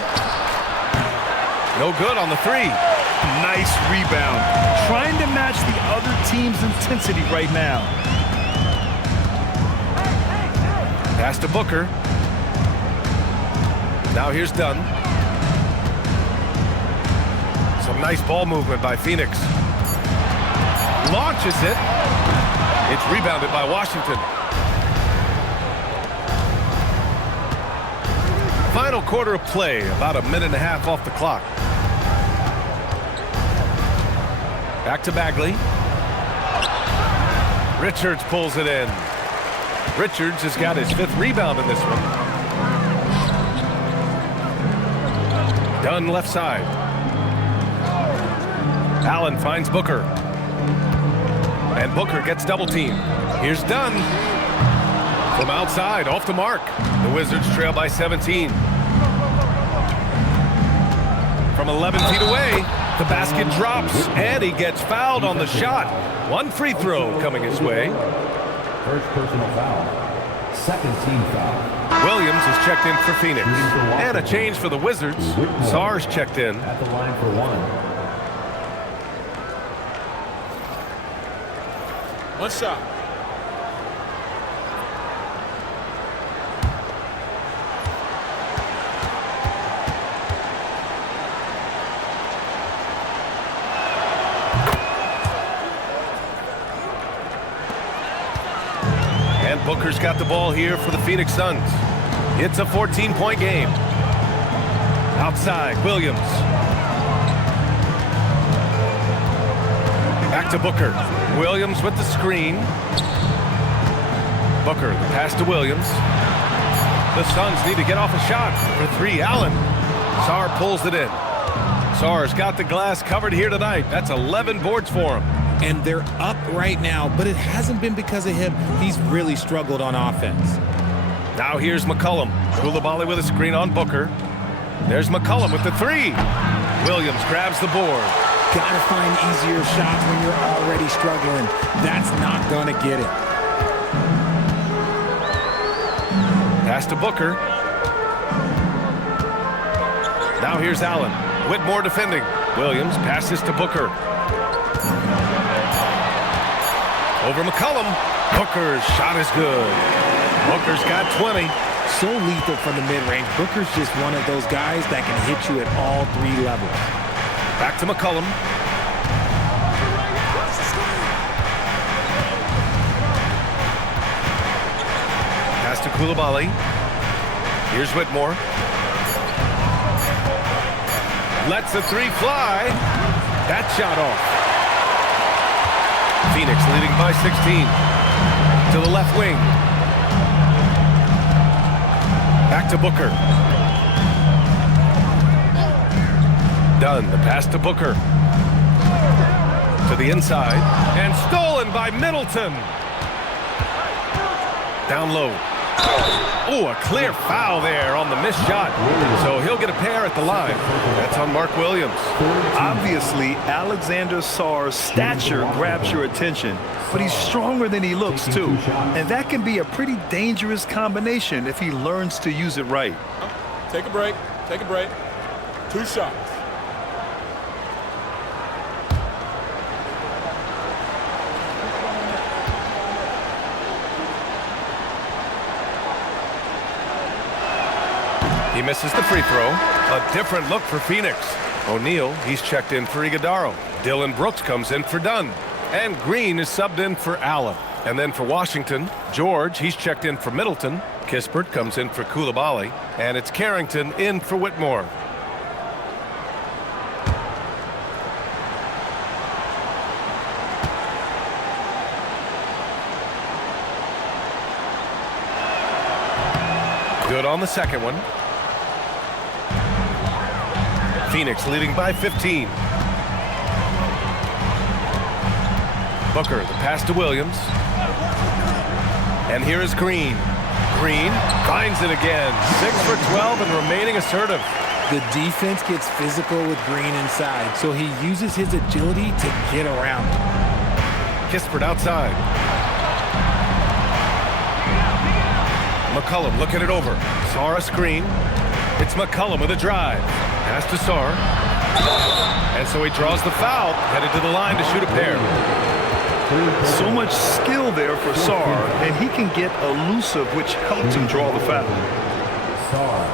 No good on the 3. Nice rebound. Trying to match the other team's intensity right now. Pass to Booker. Now here's Dunn. Some nice ball movement by Phoenix. Launches it. It's rebounded by Washington. Final quarter of play, about a minute and a half off the clock. Back to Bagley. Richards pulls it in. Richards has got his 5th rebound in this one. Dunn left side. Allen finds Booker. And Booker gets double teamed. Here's Dunn. From outside, off the mark. The Wizards trail by 17. From 11 feet away, the basket drops, and he gets fouled on the shot. 1 free throw coming his way. First personal foul. Second team foul. Williams is checked in for Phoenix. And a change for the Wizards. Sarge checked in. At the line for 1. 1 shot. And Booker's got the ball here for the Phoenix Suns. It's a 14-point game. Outside, Williams. Back to Booker. Williams with the screen. Booker, the pass to Williams. The Suns need to get off a shot for three. Allen. Sarr pulls it in. Sarr's got the glass covered here tonight. That's 11 boards for him. And they're up right now, but it hasn't been because of him. He's really struggled on offense. Now here's McCollum. Coulibaly with a screen on Booker. There's McCollum with the three. Williams grabs the board. Gotta find easier shots when you're already struggling. That's not gonna get it. Pass to Booker. Now here's Allen. Whitmore defending. Williams passes to Booker. Over McCollum. Booker's shot is good. Booker's got 20. So lethal from the mid-range. Booker's just one of those guys that can hit you at all three levels. Back to McCollum. Pass to Coulibaly. Here's Whitmore. Lets the three fly. That shot off. Phoenix leading by 16. To the left wing. Back to Booker. Dunn, the pass to Booker. To the inside. And stolen by Middleton. Down low. Oh, a clear foul there on the missed shot. So he'll get a pair at the line. That's on Mark Williams. Obviously, Alexander Sarr's stature grabs your attention, but he's stronger than he looks, too. And that can be a pretty dangerous combination if he learns to use it right. Take a break. Take a break. 2 shots. He misses the free throw. A different look for Phoenix. O'Neal, he's checked in for Iguodaro. Dylan Brooks comes in for Dunn. And Green is subbed in for Allen. And then for Washington, George, he's checked in for Middleton. Kispert comes in for Coulibaly. And it's Carrington in for Whitmore. Good on the second one. Phoenix leading by 15. Booker, the pass to Williams. And here is Green. Green finds it again. 6 for 12 and remaining assertive. The defense gets physical with Green inside, so he uses his agility to get around it. Kispert outside. McCollum looking it over. Sarr a screen. It's McCollum with a drive. Pass to Sarr. And so he draws the foul, headed to the line to shoot a pair. So much skill there for Sarr, and he can get elusive, which helps him draw the foul. Sarr,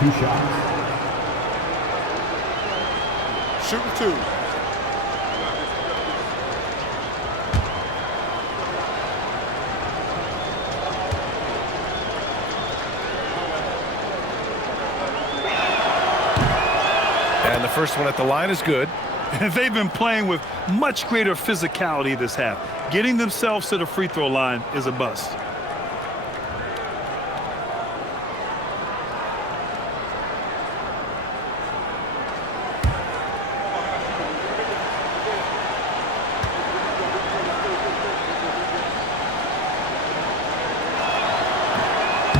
2 shots. Shooting 2. And the first one at the line is good. They've been playing with much greater physicality this half. Getting themselves to the free throw line is a bust.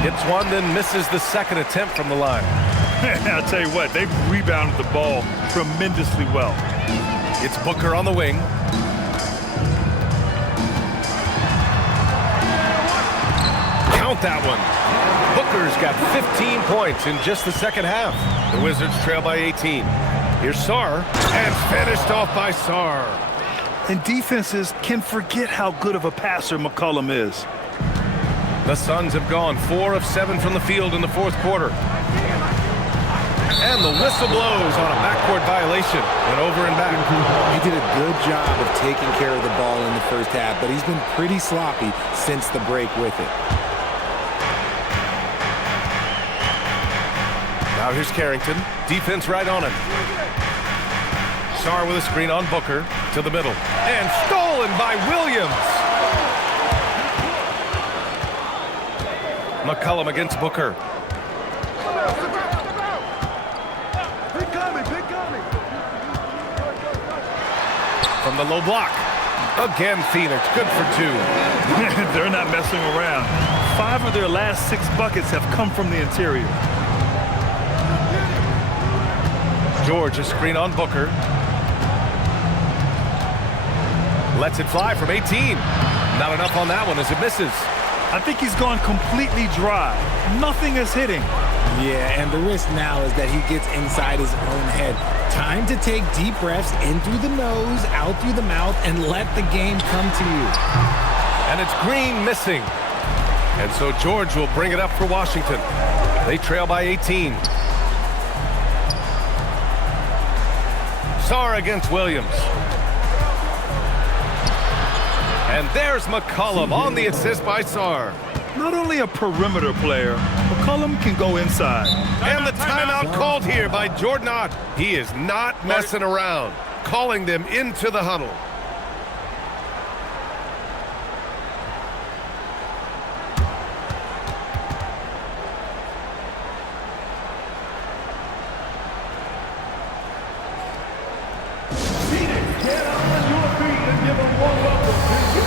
Hits one, then misses the second attempt from the line. I'll tell you what, they've rebounded the ball tremendously well. It's Booker on the wing. Count that one. Booker's got 15 points in just the second half. The Wizards trail by 18. Here's Sarr, and finished off by Sarr. And defenses can forget how good of a passer McCollum is. The Suns have gone 4 of 7 from the field in the fourth quarter. And the whistle blows on a backcourt violation. Went over and back. He did a good job of taking care of the ball in the first half, but he's been pretty sloppy since the break with it. Now here's Carrington. Defense right on him. Sarr with a screen on Booker to the middle. And stolen by Williams. McCollum against Booker. From the low block. Again, Phoenix. Good for 2. They're not messing around. 5 of their last 6 buckets have come from the interior. George, a screen on Booker. Lets it fly from 18. Not enough on that one as it misses. I think he's gone completely dry. Nothing is hitting. Yeah, and the risk now is that he gets inside his own head. Time to take deep breaths in through the nose, out through the mouth, and let the game come to you. And it's Green missing. And so George will bring it up for Washington. They trail by 18. Sarr against Williams. And there's McCollum on the assist by Sarr. Not only a perimeter player, McCollum can go inside. And the timeout called here by Jordan Ott. He is not messing around, calling them into the huddle. Get on your feet and give a warm welcome to you.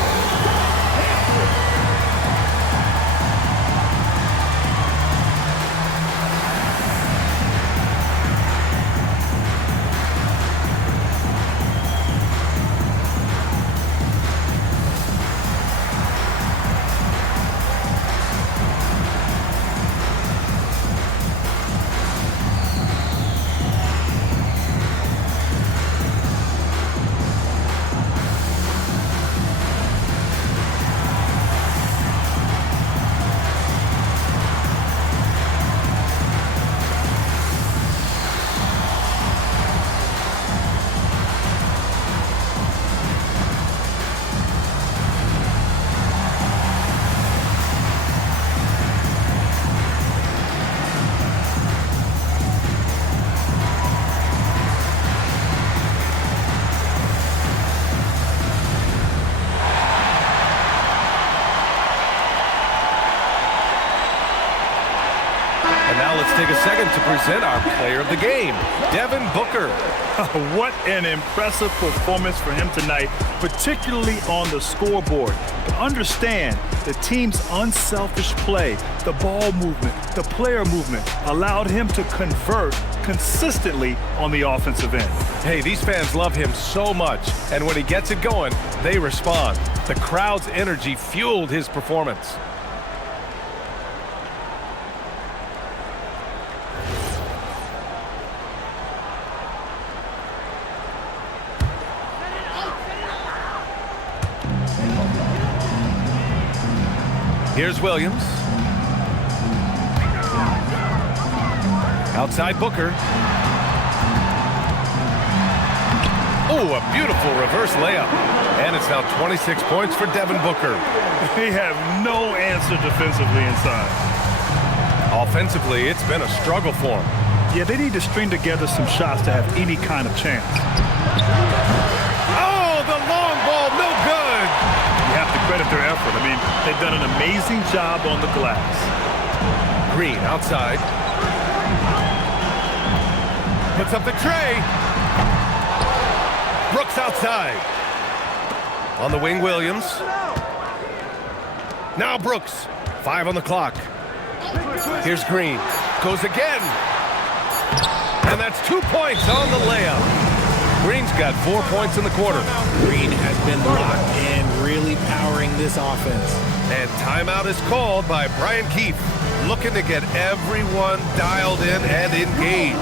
Take a second to present our player of the game, Devin Booker. What an impressive performance for him tonight, particularly on the scoreboard. But understand, the team's unselfish play, the ball movement, the player movement allowed him to convert consistently on the offensive end. Hey, these fans love him so much, and when he gets it going, they respond. The crowd's energy fueled his performance. Here's Williams. Outside Booker. Oh, a beautiful reverse layup. And it's now 26 points for Devin Booker. They have no answer defensively inside. Offensively, it's been a struggle for them. Yeah, they need to string together some shots to have any kind of chance. Oh, the long ball, no good. You have to credit their effort. I mean, they've done an amazing job on the glass. Green outside. Puts up the tray. Brooks outside. On the wing, Williams. Now Brooks. 5 on the clock. Here's Green. Goes again. And that's 2 points on the layup. Green's got 4 points in the quarter. Green has been locked in, really powering this offense. And timeout is called by Brian Keefe, looking to get everyone dialed in and engaged.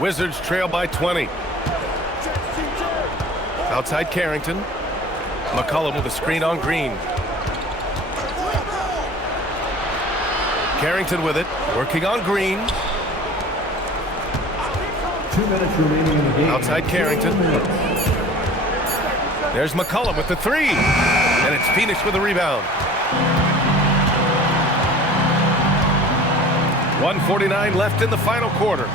Wizards trail by 20. Outside Carrington. McCollum with a screen on Green. Carrington with it, working on Green. 2 minutes remaining in the game. Outside Carrington. There's McCollum with the three. And it's Phoenix with a rebound. 1:49 left in the final quarter.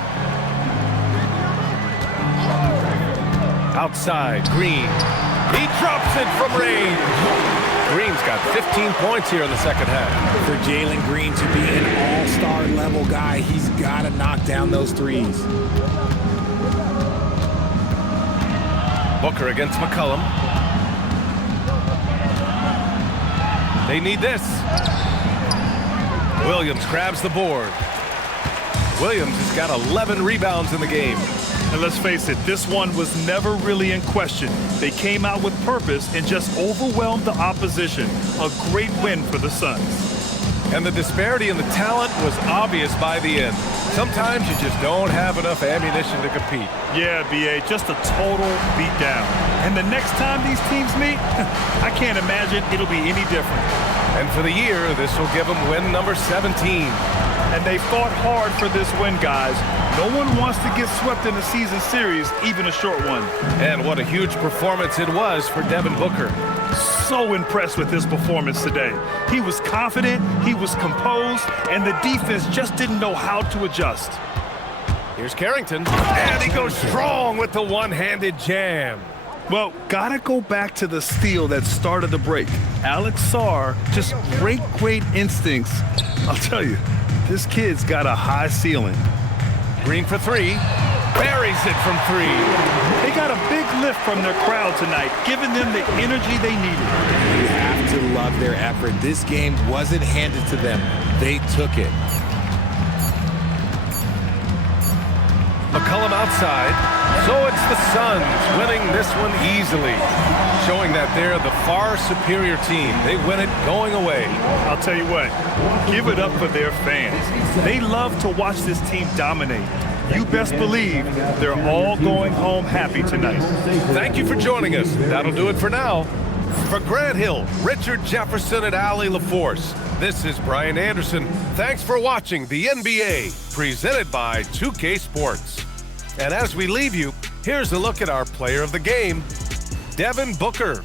Outside, Green. He drops it from range. Green's got 15 points here in the second half. For Jalen Green to be an all-star level guy, he's got to knock down those threes. Booker against McCollum. They need this. Williams grabs the board. Williams has got 11 rebounds in the game. And let's face it, this one was never really in question. They came out with purpose and just overwhelmed the opposition. A great win for the Suns. And the disparity in the talent was obvious by the end. Sometimes you just don't have enough ammunition to compete. Yeah, B.A., just a total beatdown. And the next time these teams meet, I can't imagine it'll be any different. And for the year, this will give them win number 17. And they fought hard for this win, guys. No one wants to get swept in a season series, even a short one. And what a huge performance it was for Devin Booker. So impressed with his performance today. He was confident, he was composed, and the defense just didn't know how to adjust. Here's Carrington, and he goes strong with the one-handed jam. Well, gotta go back to the steal that started the break. Alex Sarr, just great instincts. I'll tell you, this kid's got a high ceiling. Green for three, buries it from three. They got a big lift from their crowd tonight, giving them the energy they needed. You have to love their effort. This game wasn't handed to them. They took it. McCollum outside. So it's the Suns winning this one easily, showing that they're the far superior team. They win it going away. I'll tell you what, give it up for their fans. They love to watch this team dominate. You best believe they're all going home happy tonight. Thank you for joining us. That'll do it for now. For Grant Hill, Richard Jefferson, and Allie LaForce, this is Brian Anderson. Thanks for watching the NBA, presented by 2K Sports. And as we leave you, here's a look at our player of the game, Devin Booker.